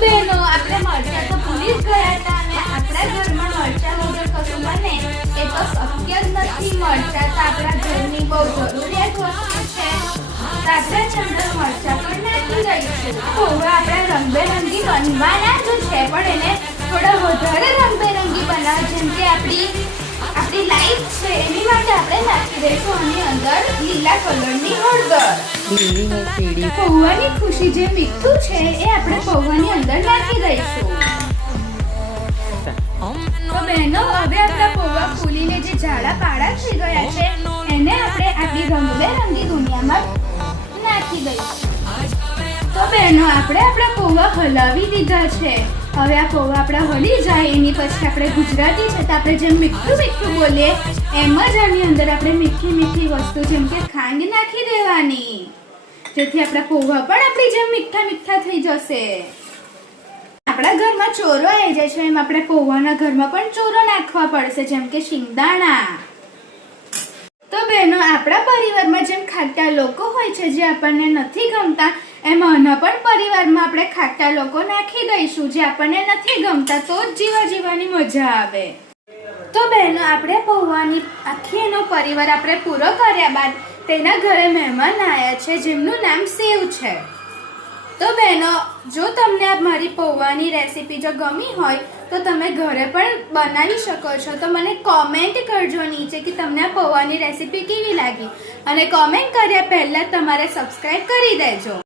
બહેનો આપણે મરચાં તો ભૂલી જ ગયા હતા અને આપણા ઘરમાં મરચાં વગર કશું બને એ તો શક્ય જ નથી. મરચાં તો આપણા ઘરની બહુ જરૂરિયાત વસ્તુ છે. તો આપણે અંદર મરચાં પણ નાખી દઈશું. પૌવા આપણા રંગબેરંગી બનવાના જ છે પણ એને થોડા વધારે રંગબેરંગી બનાવવા, જેમ કે આપણી લાઈટ છે એની માટે આપણે નાખી દઈશું આની અંદર લીલા કલરની હળદર. પૌવાની ખુશી જે મીઠું છે એ આપણે પૌવાની અંદર નાખી દઈશું. તો બહેનો હવે આપણા પૌવા ફૂલીને જે જાડા પાડા થઈ ગયા છે એને આપણે આપણી રંગબેરંગી દુનિયામાં નાખી દઈશું. તો બહેનો આપણે આપણા પૌવા હલાવી દીધા છે. હવે આ પૌવા આપણા હલી જાય એની પછી આપણે ગુજરાતી છે તો આપણે જેમ મીઠું મીઠું બોલીએ એમ જ આની અંદર આપણે મીઠી મીઠી વસ્તુ જેમ કે ખાંડ નાખી દેવાની, જેથી આપણા પૌવા પણ આપણી જેમ મીઠા મીઠા થઈ જશે. આપણા ઘરમાં ચોરો આવી જાય છે એમ આપણે પૌવાના ઘરમાં પણ ચોરો નાખવા પડશે, જેમ કે શિંગદાણા. તો બહેનો આપણા પરિવારમાં જેમ ખાટા લોકો હોય છે જે આપણને નથી ગમતા એમ આના પણ પરિવારમાં આપણે ખાટા લોકો નાખી દઈશું જે આપણને નથી ગમતા, તો જ જીવવાની મજા આવે. તો બહેનો આપણે પૌવાની આખીનો પરિવાર આપણે પૂરો કર્યા બાદ તેના ઘરે મહેમાન આવ્યા છે જેમનું નામ સેવ છે. તો બહેનો જો તમને આ મારી પૌવાની રેસીપી જો ગમી હોય તો તમે ઘરે પણ બનાવી શકો છો. તો મને કોમેન્ટ કરજો નીચે કે તમને આ પૌવાની રેસીપી કેવી લાગી અને કોમેન્ટ કર્યા પહેલા તમારે સબસ્ક્રાઇબ કરી દેજો.